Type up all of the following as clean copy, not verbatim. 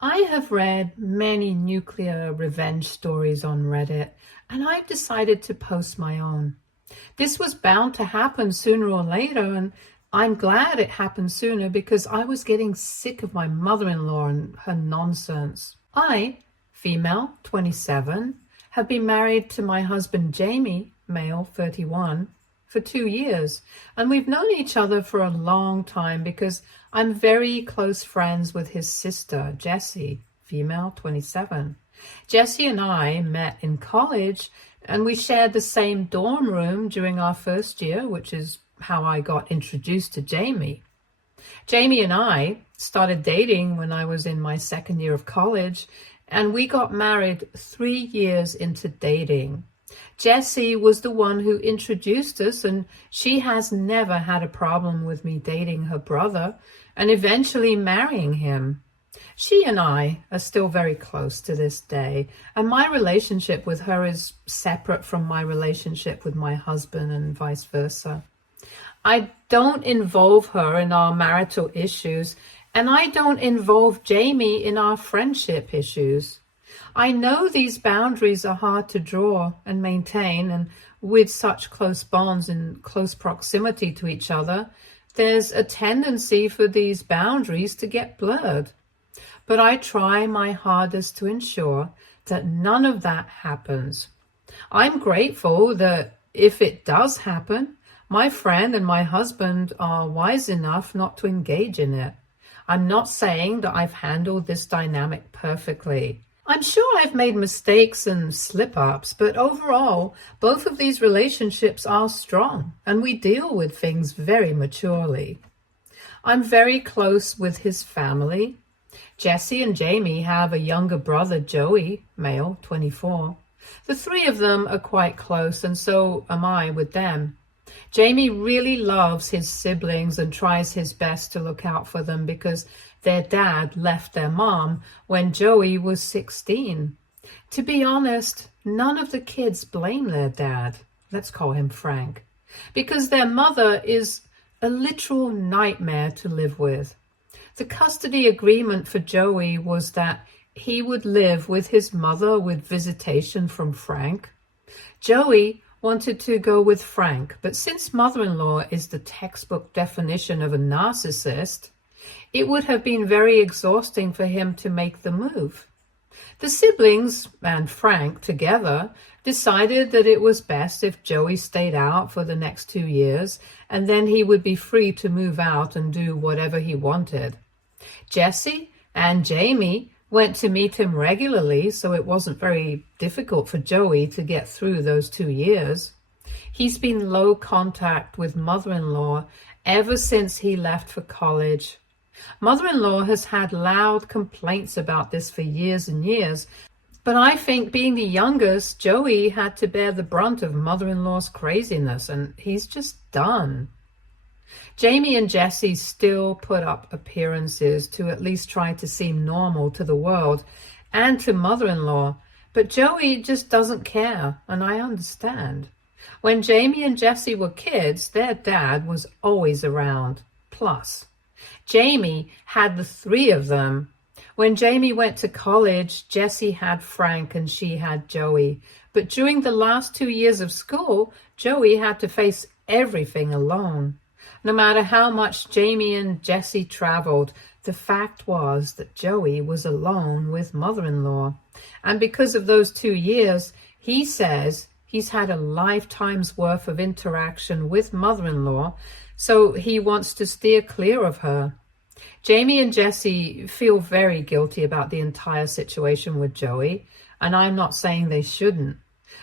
I have read many nuclear revenge stories on Reddit, and I've decided to post my own. This was bound to happen sooner or later, and I'm glad it happened sooner because I was getting sick of my mother-in-law and her nonsense. I, female, 27, have been married to my husband Jamie, male, 31, for 2 years, and we've known each other for a long time because I'm very close friends with his sister, Jessie, female, 27. Jessie and I met in college, and we shared the same dorm room during our first year, which is how I got introduced to Jamie. Jamie and I started dating when I was in my second year of college, and we got married 3 years into dating. Jessie was the one who introduced us, and she has never had a problem with me dating her brother and eventually marrying him. She and I are still very close to this day, and my relationship with her is separate from my relationship with my husband and vice versa. I don't involve her in our marital issues, and I don't involve Jamie in our friendship issues. I know these boundaries are hard to draw and maintain, and with such close bonds and close proximity to each other, there's a tendency for these boundaries to get blurred. But I try my hardest to ensure that none of that happens. I'm grateful that if it does happen, my friend and my husband are wise enough not to engage in it. I'm not saying that I've handled this dynamic perfectly. I'm sure I've made mistakes and slip-ups, but overall, both of these relationships are strong, and we deal with things very maturely. I'm very close with his family. Jessie and Jamie have a younger brother, Joey, male, 24. The three of them are quite close, and so am I with them. Jamie really loves his siblings and tries his best to look out for them because their dad left their mom when Joey was 16. To be honest, none of the kids blame their dad, let's call him Frank, because their mother is a literal nightmare to live with. The custody agreement for Joey was that he would live with his mother with visitation from Frank. Joey wanted to go with Frank, but since mother-in-law is the textbook definition of a narcissist, it would have been very exhausting for him to make the move. The siblings and Frank together decided that it was best if Joey stayed out for the next 2 years, and then he would be free to move out and do whatever he wanted. Jessie and Jamie went to meet him regularly, so it wasn't very difficult for Joey to get through those 2 years. He's been low contact with mother-in-law ever since he left for college. Mother-in-law has had loud complaints about this for years and years, but I think being the youngest, Joey had to bear the brunt of mother-in-law's craziness, and he's just done. Jamie and Jessie still put up appearances to at least try to seem normal to the world and to mother-in-law, but Joey just doesn't care, and I understand. When Jamie and Jessie were kids, their dad was always around. Plus, Jamie had the three of them. When Jamie went to college, Jessie had Frank and she had Joey. But during the last 2 years of school, Joey had to face everything alone. No matter how much Jamie and Jessie traveled, the fact was that Joey was alone with mother-in-law. And because of those 2 years, he says he's had a lifetime's worth of interaction with mother-in-law, so he wants to steer clear of her. Jamie and Jessie feel very guilty about the entire situation with Joey, and I'm not saying they shouldn't.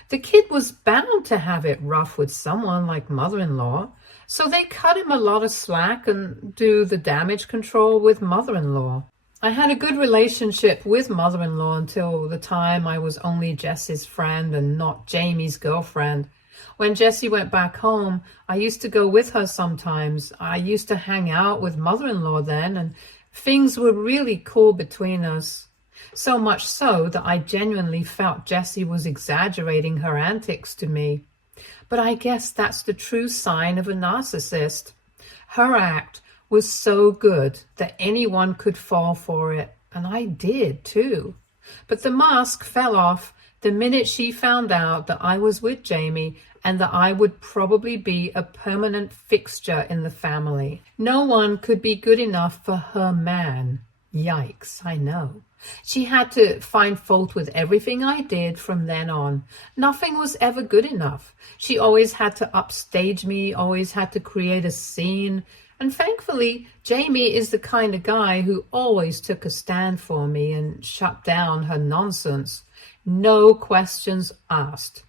The kid was bound to have it rough with someone like mother-in-law, so they cut him a lot of slack and do the damage control with mother-in-law. I had a good relationship with mother-in-law until the time I was only Jessie's friend and not Jamie's girlfriend. When Jessie went back home, I used to go with her sometimes. I used to hang out with mother-in-law then, and things were really cool between us. So much so that I genuinely felt Jessie was exaggerating her antics to me. But I guess that's the true sign of a narcissist. Her act was so good that anyone could fall for it, and I did too. But the mask fell off the minute she found out that I was with Jamie and that I would probably be a permanent fixture in the family. No one could be good enough for her man. Yikes, I know. She had to find fault with everything I did from then on. Nothing was ever good enough. She always had to upstage me, always had to create a scene. And thankfully, Jamie is the kind of guy who always took a stand for me and shut down her nonsense. No questions asked.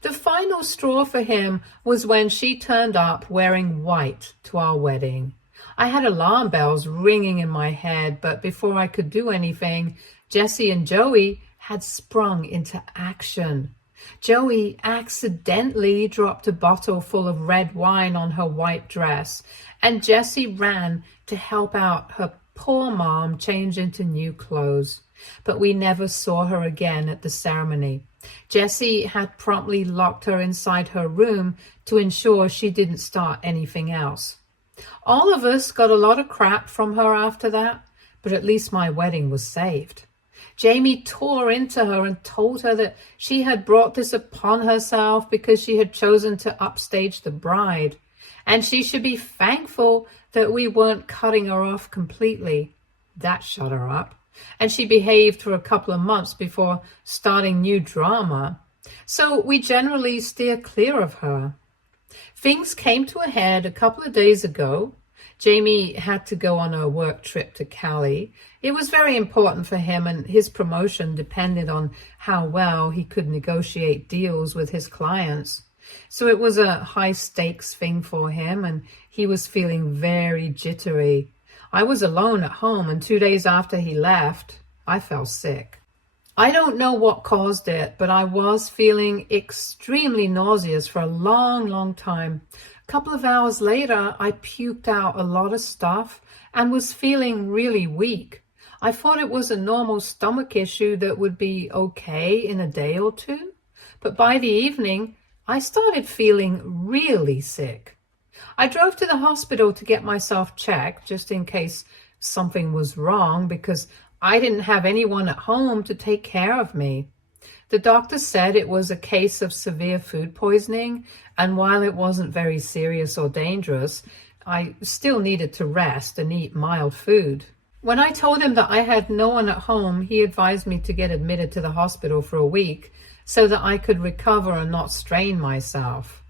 The final straw for him was when she turned up wearing white to our wedding. I had alarm bells ringing in my head, but before I could do anything, Jesse and Joey had sprung into action. Joey accidentally dropped a bottle full of red wine on her white dress, and Jesse ran to help out her poor mom change into new clothes. But we never saw her again at the ceremony. Jesse had promptly locked her inside her room to ensure she didn't start anything else. All of us got a lot of crap from her after that, but at least my wedding was saved. Jamie tore into her and told her that she had brought this upon herself because she had chosen to upstage the bride, and she should be thankful that we weren't cutting her off completely. That shut her up, and she behaved for a couple of months before starting new drama. So we generally steer clear of her. Things came to a head a couple of days ago. Jamie had to go on a work trip to Cali. It was very important for him, and his promotion depended on how well he could negotiate deals with his clients. So it was a high-stakes thing for him, and he was feeling very jittery. I was alone at home, and 2 days after he left, I fell sick. I don't know what caused it, but I was feeling extremely nauseous for a long time. A couple of hours later, I puked out a lot of stuff and was feeling really weak. I thought it was a normal stomach issue that would be okay in a day or two, but by the evening, I started feeling really sick. I drove to the hospital to get myself checked, just in case something was wrong, because I didn't have anyone at home to take care of me. The doctor said it was a case of severe food poisoning, and while it wasn't very serious or dangerous, I still needed to rest and eat mild food. When I told him that I had no one at home, he advised me to get admitted to the hospital for a week so that I could recover and not strain myself.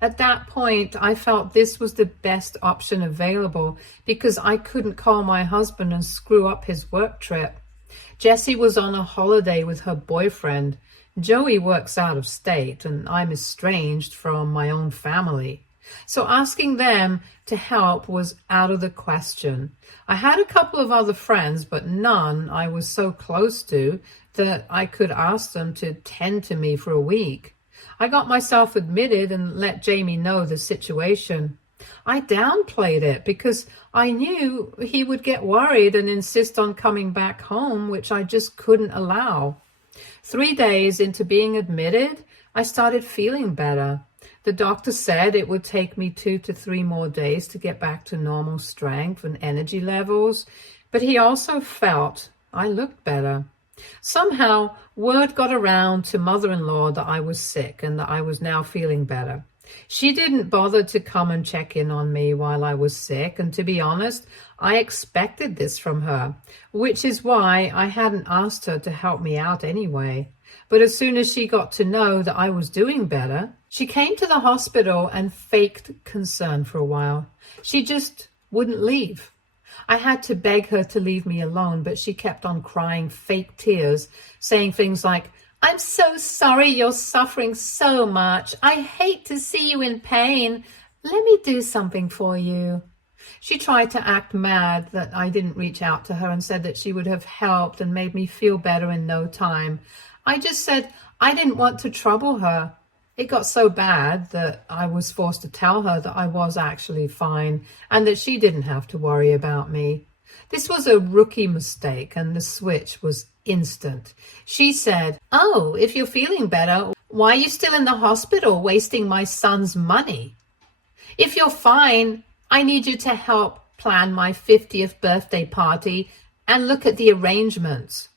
At that point, I felt this was the best option available because I couldn't call my husband and screw up his work trip. Jessie was on a holiday with her boyfriend. Joey works out of state, and I'm estranged from my own family. So asking them to help was out of the question. I had a couple of other friends, but none I was so close to that I could ask them to tend to me for a week. I got myself admitted and let Jamie know the situation. I downplayed it because I knew he would get worried and insist on coming back home, which I just couldn't allow. 3 days into being admitted, I started feeling better. The doctor said it would take me 2 to 3 more days to get back to normal strength and energy levels, but he also felt I looked better. Somehow, word got around to mother-in-law that I was sick and that I was now feeling better. She didn't bother to come and check in on me while I was sick, and to be honest, I expected this from her, which is why I hadn't asked her to help me out anyway. But as soon as she got to know that I was doing better, she came to the hospital and faked concern for a while. She just wouldn't leave. I had to beg her to leave me alone, but she kept on crying fake tears, saying things like, "I'm so sorry you're suffering so much. I hate to see you in pain. Let me do something for you." She tried to act mad that I didn't reach out to her and said that she would have helped and made me feel better in no time. I just said I didn't want to trouble her. It got so bad that I was forced to tell her that I was actually fine and that she didn't have to worry about me. This was a rookie mistake, and the switch was instant. She said, "Oh, if you're feeling better, why are you still in the hospital wasting my son's money? If you're fine, I need you to help plan my 50th birthday party And look at the arrangements.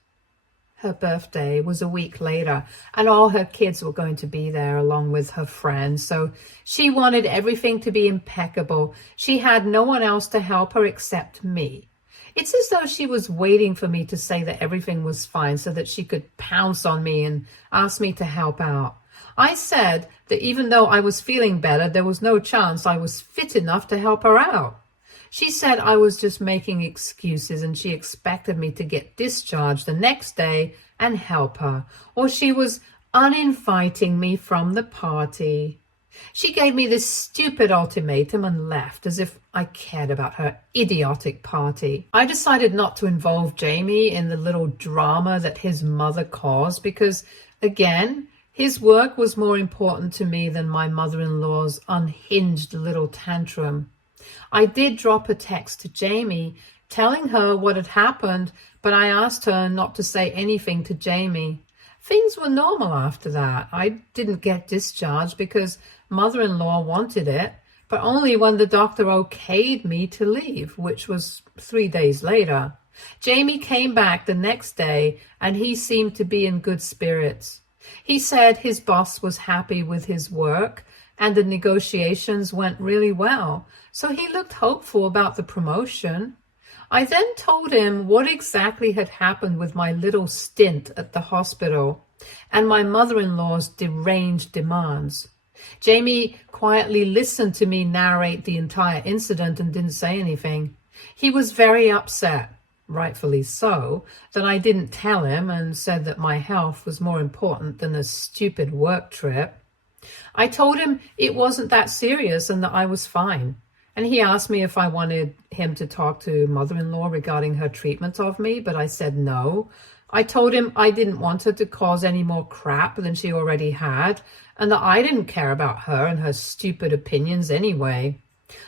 Her birthday was a week later, and all her kids were going to be there along with her friends. So she wanted everything to be impeccable. She had no one else to help her except me. It's as though she was waiting for me to say that everything was fine so that she could pounce on me and ask me to help out. I said that even though I was feeling better, there was no chance I was fit enough to help her out. She said I was just making excuses and she expected me to get discharged the next day and help her, or she was uninviting me from the party. She gave me this stupid ultimatum and left as if I cared about her idiotic party. I decided not to involve Jamie in the little drama that his mother caused because, again, his work was more important to me than my mother-in-law's unhinged little tantrum. I did drop a text to Jamie telling her what had happened, but I asked her not to say anything to Jamie. Things were normal after that. I didn't get discharged because mother-in-law wanted it, but only when the doctor okayed me to leave, which was 3 days later. Jamie came back the next day and he seemed to be in good spirits. He said his boss was happy with his work and the negotiations went really well, so he looked hopeful about the promotion. I then told him what exactly had happened with my little stint at the hospital and my mother-in-law's deranged demands. Jamie quietly listened to me narrate the entire incident and didn't say anything. He was very upset, rightfully so, that I didn't tell him and said that my health was more important than a stupid work trip. I told him it wasn't that serious and that I was fine. And he asked me if I wanted him to talk to mother-in-law regarding her treatment of me, but I said no. I told him I didn't want her to cause any more crap than she already had, and that I didn't care about her and her stupid opinions anyway.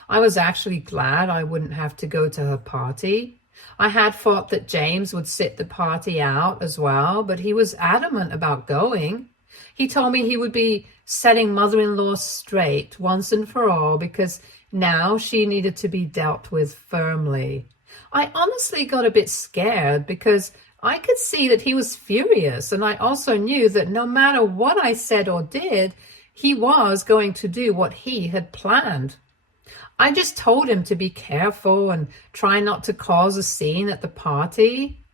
I was actually glad I wouldn't have to go to her party. I had thought that James would sit the party out as well, but he was adamant about going. He told me he would be setting mother-in-law straight once and for all because now she needed to be dealt with firmly. I honestly got a bit scared because I could see that he was furious, and I also knew that no matter what I said or did, he was going to do what he had planned. I just told him to be careful and try not to cause a scene at the party.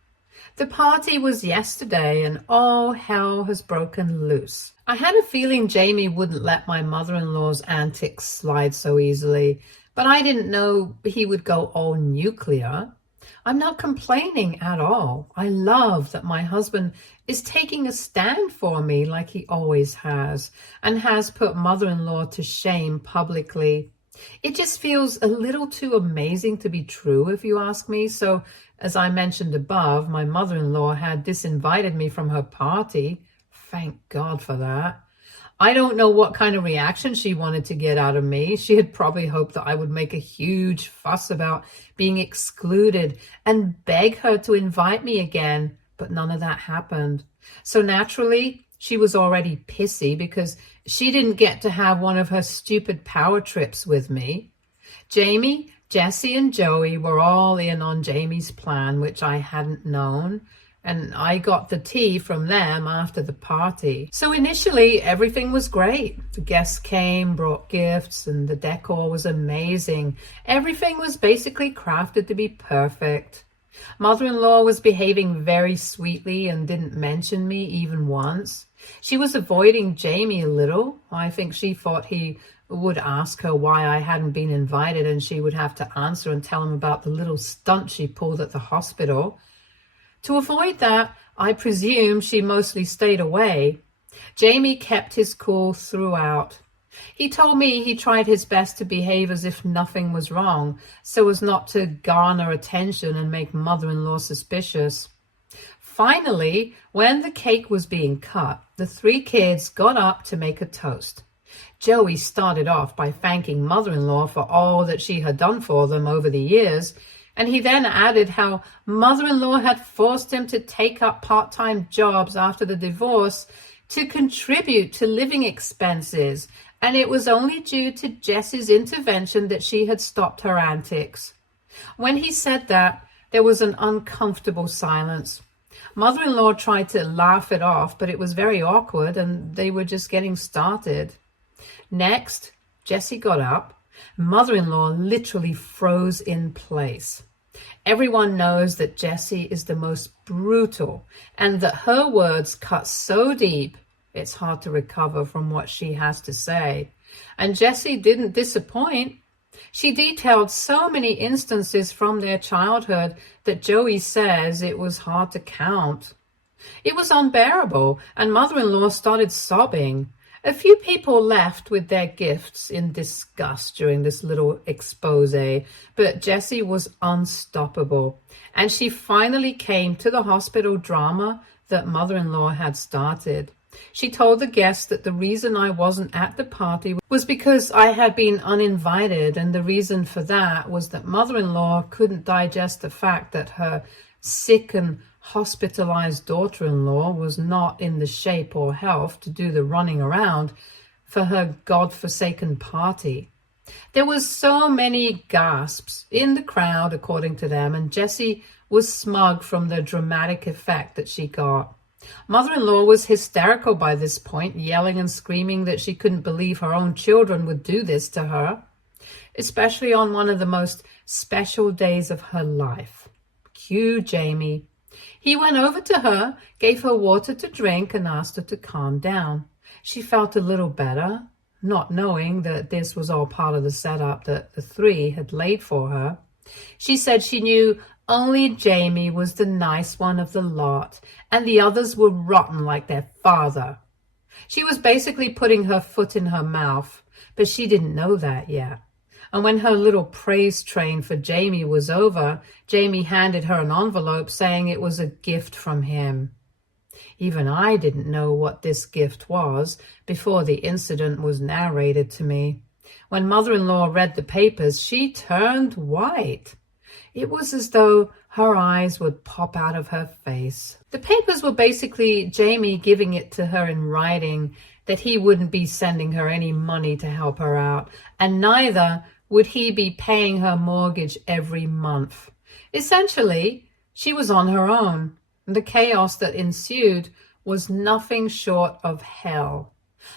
The party was yesterday and all hell has broken loose. I had a feeling Jamie wouldn't let my mother-in-law's antics slide so easily, but I didn't know he would go all nuclear. I'm not complaining at all. I love that my husband is taking a stand for me like he always has and has put mother-in-law to shame publicly. It just feels a little too amazing to be true, if you ask me. So, as I mentioned above, my mother-in-law had disinvited me from her party. Thank God for that. I don't know what kind of reaction she wanted to get out of me. She had probably hoped that I would make a huge fuss about being excluded and beg her to invite me again, but none of that happened. So naturally, she was already pissy because she didn't get to have one of her stupid power trips with me. Jamie, Jesse, and Joey were all in on Jamie's plan, which I hadn't known, and I got the tea from them after the party. So initially, everything was great. The guests came, brought gifts, and the decor was amazing. Everything was basically crafted to be perfect. Mother-in-law was behaving very sweetly and didn't mention me even once. She was avoiding Jamie a little. I think she thought he would ask her why I hadn't been invited and she would have to answer and tell him about the little stunt she pulled at the hospital. To avoid that, I presume she mostly stayed away. Jamie kept his cool throughout. He told me he tried his best to behave as if nothing was wrong, so as not to garner attention and make mother-in-law suspicious. Finally, when the cake was being cut, the 3 kids got up to make a toast. Joey started off by thanking mother-in-law for all that she had done for them over the years, and he then added how mother-in-law had forced him to take up part-time jobs after the divorce to contribute to living expenses, and it was only due to Jess's intervention that she had stopped her antics. When he said that, There was an uncomfortable silence. Mother-in-law tried to laugh it off, but it was very awkward and they were just getting started. Next, Jessie got up. Mother-in-law literally froze in place. Everyone knows that Jessie is the most brutal and that her words cut so deep, it's hard to recover from what she has to say. And Jessie didn't disappoint. She detailed so many instances from their childhood that Joey says it was hard to count. It was unbearable, and mother-in-law started sobbing. A few people left with their gifts in disgust during this little expose, but Jessie was unstoppable, and she finally came to the hospital drama that mother-in-law had started. She told the guests that the reason I wasn't at the party was because I had been uninvited, and the reason for that was that mother-in-law couldn't digest the fact that her sick and hospitalized daughter-in-law was not in the shape or health to do the running around for her God-forsaken party. There was so many gasps in the crowd, according to them, and Jessie was smug from the dramatic effect that she got. Mother-in-law was hysterical by this point, yelling and screaming that she couldn't believe her own children would do this to her, especially on one of the most special days of her life. Cue Jamie. He went over to her, gave her water to drink, and asked her to calm down. She felt a little better, not knowing that this was all part of the setup that the three had laid for her. She said she knew only Jamie was the nice one of the lot, and the others were rotten like their father. She was basically putting her foot in her mouth, but she didn't know that yet. And when her little praise train for Jamie was over, Jamie handed her an envelope saying it was a gift from him. Even I didn't know what this gift was before the incident was narrated to me. When mother-in-law read the papers, she turned white. It was as though her eyes would pop out of her face. The papers were basically Jamie giving it to her in writing that he wouldn't be sending her any money to help her out, and neither would he be paying her mortgage every month. Essentially, she was on her own. The chaos that ensued was nothing short of hell.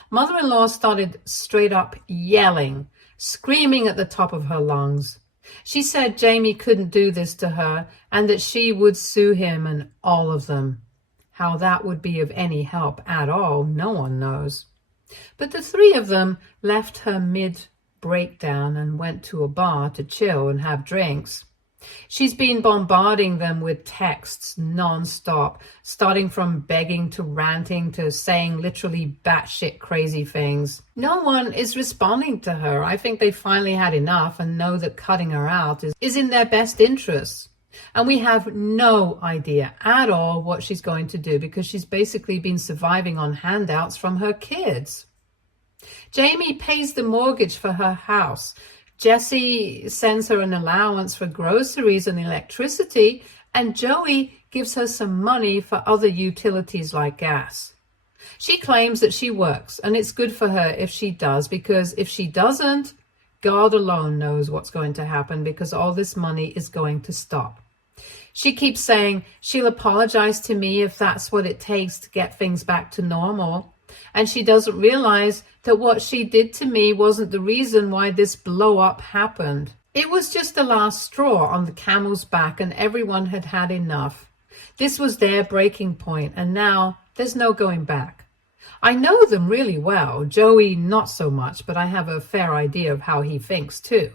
Mother-in-law started straight up yelling, screaming at the top of her lungs. She said Jamie couldn't do this to her and that she would sue him and all of them. How that would be of any help at all, no one knows. But the three of them left her mid-breakdown and went to a bar to chill and have drinks. She's been bombarding them with texts non-stop, starting from begging to ranting to saying literally batshit crazy things. No one is responding to her. I think they finally had enough and know that cutting her out is in their best interests. And we have no idea at all what she's going to do because she's basically been surviving on handouts from her kids. Jamie pays the mortgage for her house. Jessie sends her an allowance for groceries and electricity, and Joey gives her some money for other utilities like gas. She claims that she works, and it's good for her if she does, because if she doesn't, God alone knows what's going to happen because all this money is going to stop. She keeps saying she'll apologize to me if that's what it takes to get things back to normal. And she doesn't realize that what she did to me wasn't the reason why this blow-up happened. It was just the last straw on the camel's back, and everyone had had enough. This was their breaking point, and now there's no going back. I know them really well. Joey, not so much, but I have a fair idea of how he thinks too.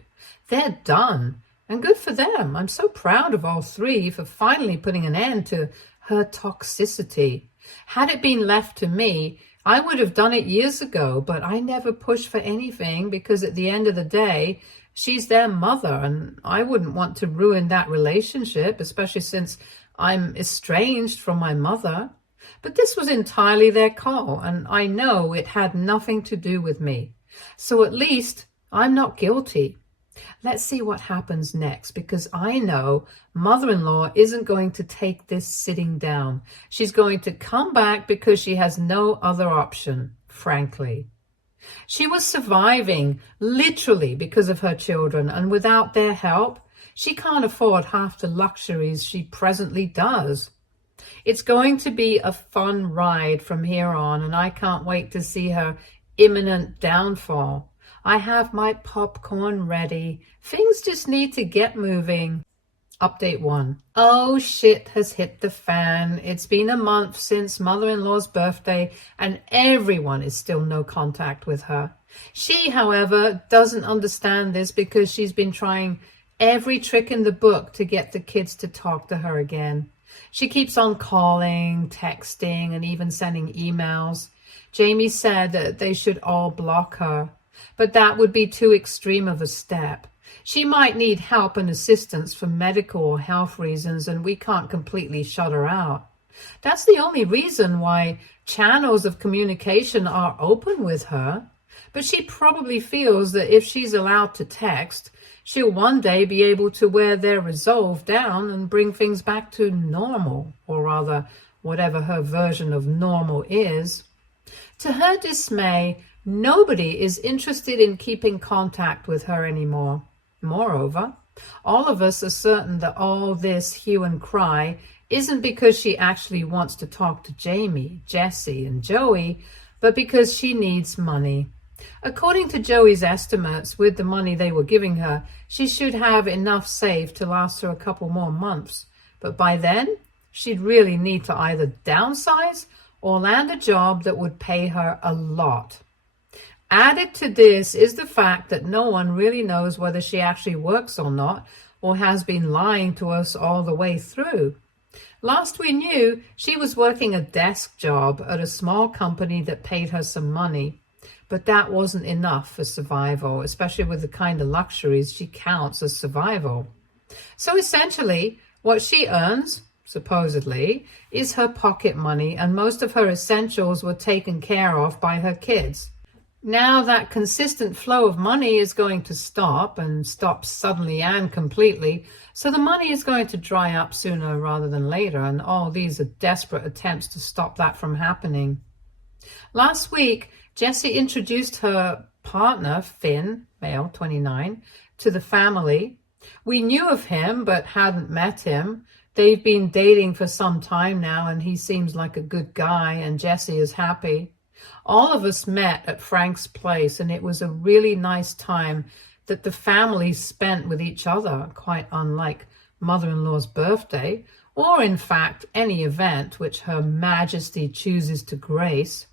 They're done, and good for them. I'm so proud of all three for finally putting an end to her toxicity. Had it been left to me, I would have done it years ago, but I never pushed for anything because at the end of the day, she's their mother, and I wouldn't want to ruin that relationship, especially since I'm estranged from my mother. But this was entirely their call, and I know it had nothing to do with me. So at least I'm not guilty. Let's see what happens next, because I know mother-in-law isn't going to take this sitting down. She's going to come back because she has no other option, frankly. She was surviving literally because of her children, and without their help, She can't afford half the luxuries she presently does. It's going to be a fun ride from here on, and I can't wait to see her imminent downfall. I have my popcorn ready. Things just need to get moving. Update 1. Oh, shit has hit the fan. It's been a month since mother-in-law's birthday, and everyone is still no contact with her. She, however, doesn't understand this because she's been trying every trick in the book to get the kids to talk to her again. She keeps on calling, texting, and even sending emails. Jamie said that they should all block her, but that would be too extreme of a step. She might need help and assistance for medical or health reasons, and we can't completely shut her out. That's the only reason why channels of communication are open with her. But she probably feels that if she's allowed to text, she'll one day be able to wear their resolve down and bring things back to normal, or rather, whatever her version of normal is. To her dismay, nobody is interested in keeping contact with her anymore. Moreover, all of us are certain that all this hue and cry isn't because she actually wants to talk to Jamie, Jesse, and Joey, but because she needs money. According to Joey's estimates, with the money they were giving her, she should have enough saved to last her a couple more months. But by then, she'd really need to either downsize or land a job that would pay her a lot. Added to this is the fact that no one really knows whether she actually works or not, or has been lying to us all the way through. Last we knew, she was working a desk job at a small company that paid her some money. But that wasn't enough for survival, especially with the kind of luxuries she counts as survival. So essentially, what she earns, supposedly, is her pocket money, and most of her essentials were taken care of by her kids. Now that consistent flow of money is going to stop, and stop suddenly and completely, so the money is going to dry up sooner rather than later, and all these are desperate attempts to stop that from happening. Last week, Jessie introduced her partner, Finn, male, 29, to the family. We knew of him but hadn't met him. They've been dating for some time now, and he seems like a good guy, and Jessie is happy. All of us met at Frank's place, and it was a really nice time that the families spent with each other, quite unlike mother-in-law's birthday, or in fact any event which Her Majesty chooses to grace.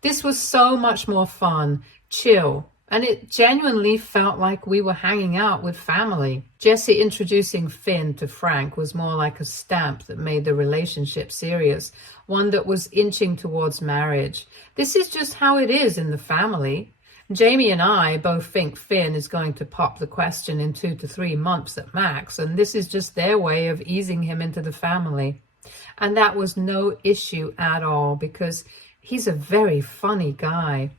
This was so much more fun, chill, and it genuinely felt like we were hanging out with family. Jessie introducing Finn to Frank was more like a stamp that made the relationship serious, one that was inching towards marriage. This is just how it is in the family. Jamie and I both think Finn is going to pop the question in 2 to 3 months at max, and this is just their way of easing him into the family. And that was no issue at all, because he's a very funny guy.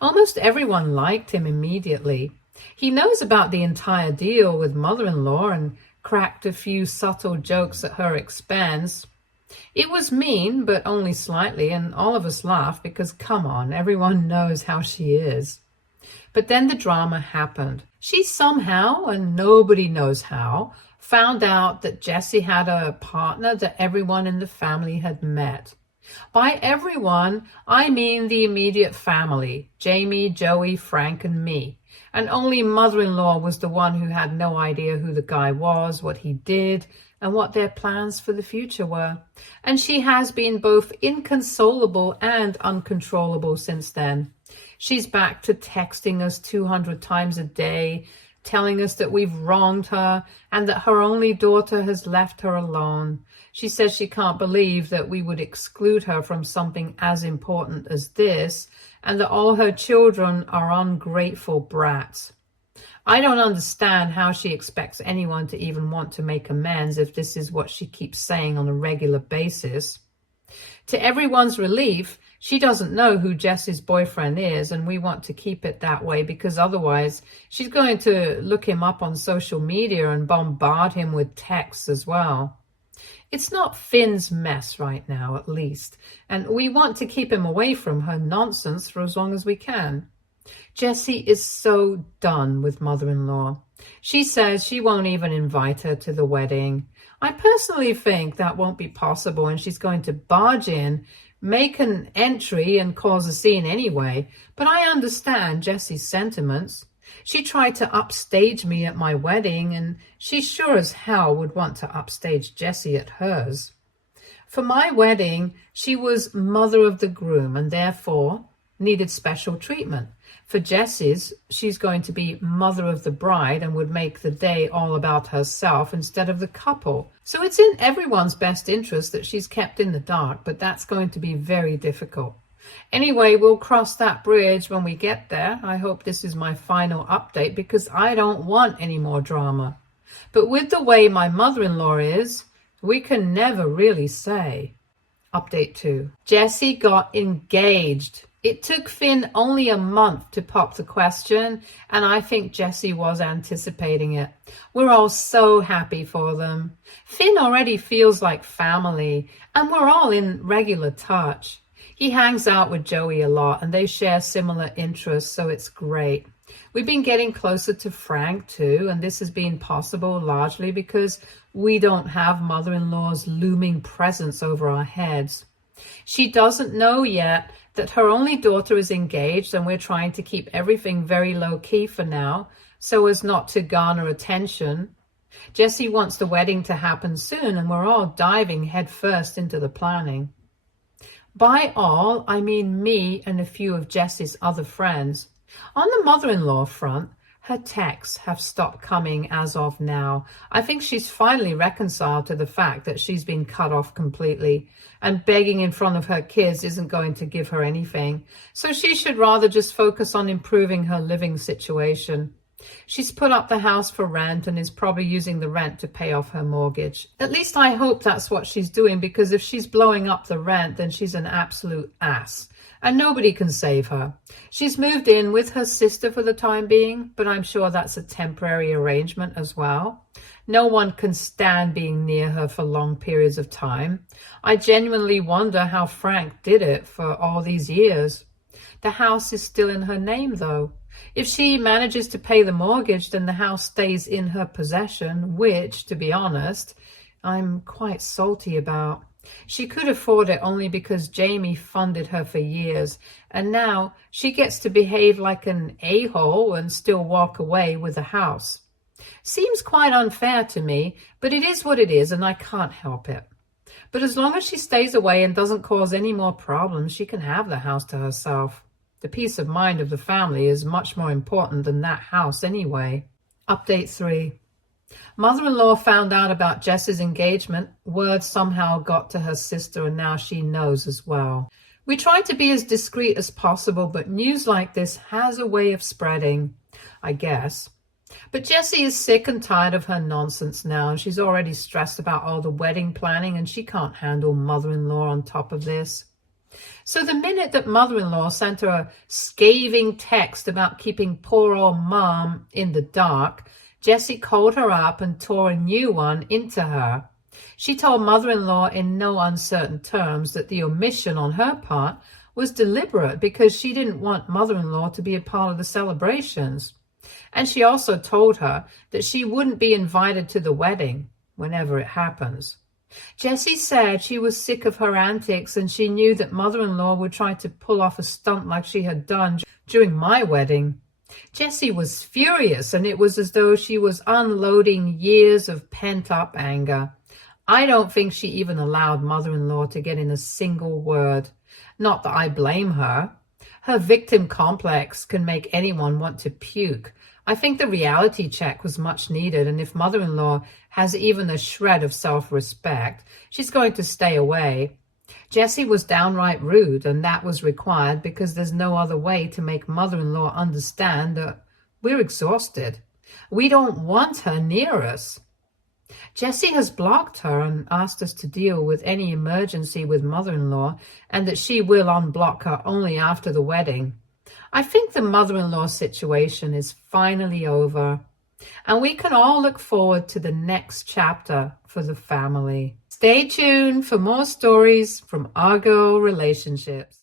Almost everyone liked him immediately. He knows about the entire deal with mother-in-law and cracked a few subtle jokes at her expense. It was mean, but only slightly, and all of us laughed because, come on, everyone knows how she is. But then the drama happened. She somehow, and nobody knows how, found out that Jessie had a partner that everyone in the family had met. By everyone, I mean the immediate family, Jamie, Joey, Frank, and me. And only mother-in-law was the one who had no idea who the guy was, what he did, and what their plans for the future were. And she has been both inconsolable and uncontrollable since then. She's back to texting us 200 times a day, telling us that we've wronged her and that her only daughter has left her alone. She says she can't believe that we would exclude her from something as important as this, and that all her children are ungrateful brats. I don't understand how she expects anyone to even want to make amends if this is what she keeps saying on a regular basis. To everyone's relief, she doesn't know who Jess's boyfriend is, and we want to keep it that way because otherwise she's going to look him up on social media and bombard him with texts as well. It's not Finn's mess right now, at least, and we want to keep him away from her nonsense for as long as we can. Jessie is so done with mother-in-law. She says she won't even invite her to the wedding. I personally think that won't be possible, and she's going to barge in, make an entry, and cause a scene anyway. But I understand Jessie's sentiments. She tried to upstage me at my wedding, and she sure as hell would want to upstage Jessie at hers. For my wedding, she was mother of the groom and therefore needed special treatment. For Jessie's, she's going to be mother of the bride and would make the day all about herself instead of the couple. So it's in everyone's best interest that she's kept in the dark, but that's going to be very difficult. Anyway, we'll cross that bridge when we get there. I hope this is my final update because I don't want any more drama. But with the way my mother-in-law is, we can never really say. Update 2. Jessie got engaged. It took Finn only a month to pop the question, and I think Jessie was anticipating it. We're all so happy for them. Finn already feels like family, and we're all in regular touch. He hangs out with Joey a lot, and they share similar interests, so it's great. We've been getting closer to Frank too, and this has been possible largely because we don't have mother-in-law's looming presence over our heads. She doesn't know yet that her only daughter is engaged, and we're trying to keep everything very low-key for now so as not to garner attention. Jessie wants the wedding to happen soon, and we're all diving headfirst into the planning. By all, I mean me and a few of Jessie's other friends. On the mother-in-law front, her texts have stopped coming as of now. I think she's finally reconciled to the fact that she's been cut off completely, and begging in front of her kids isn't going to give her anything. So she should rather just focus on improving her living situation. She's put up the house for rent and is probably using the rent to pay off her mortgage. At least I hope that's what she's doing, because if she's blowing up the rent, then she's an absolute ass. And nobody can save her. She's moved in with her sister for the time being, but I'm sure that's a temporary arrangement as well. No one can stand being near her for long periods of time. I genuinely wonder how Frank did it for all these years. The house is still in her name, though. If she manages to pay the mortgage, then the house stays in her possession, which, to be honest, I'm quite salty about. She could afford it only because Jamie funded her for years, and now she gets to behave like an a-hole and still walk away with the house. Seems quite unfair to me, but it is what it is, and I can't help it. But as long as she stays away and doesn't cause any more problems, she can have the house to herself. The peace of mind of the family is much more important than that house anyway. Update 3. Mother-in-law found out about Jess's engagement. Word somehow got to her sister, and now she knows as well. We try to be as discreet as possible, but news like this has a way of spreading, I guess. But Jessie is sick and tired of her nonsense now, and she's already stressed about all the wedding planning, and she can't handle mother-in-law on top of this. So the minute that mother-in-law sent her a scathing text about keeping poor old mom in the dark, Jessie called her up and tore a new one into her. She told mother-in-law in no uncertain terms that the omission on her part was deliberate because she didn't want mother-in-law to be a part of the celebrations. And she also told her that she wouldn't be invited to the wedding whenever it happens. Jessie said she was sick of her antics, and she knew that mother-in-law would try to pull off a stunt like she had done during my wedding. Jessie was furious, and it was as though she was unloading years of pent-up anger. I don't think she even allowed mother-in-law to get in a single word. Not that I blame her. Her victim complex can make anyone want to puke. I think the reality check was much needed, and if mother-in-law has even a shred of self-respect, she's going to stay away. Jessie was downright rude, and that was required because there's no other way to make mother-in-law understand that we're exhausted. We don't want her near us. Jessie has blocked her and asked us to deal with any emergency with mother-in-law, and that she will unblock her only after the wedding. I think the mother-in-law situation is finally over, and we can all look forward to the next chapter for the family. Stay tuned for more stories from our girl relationships.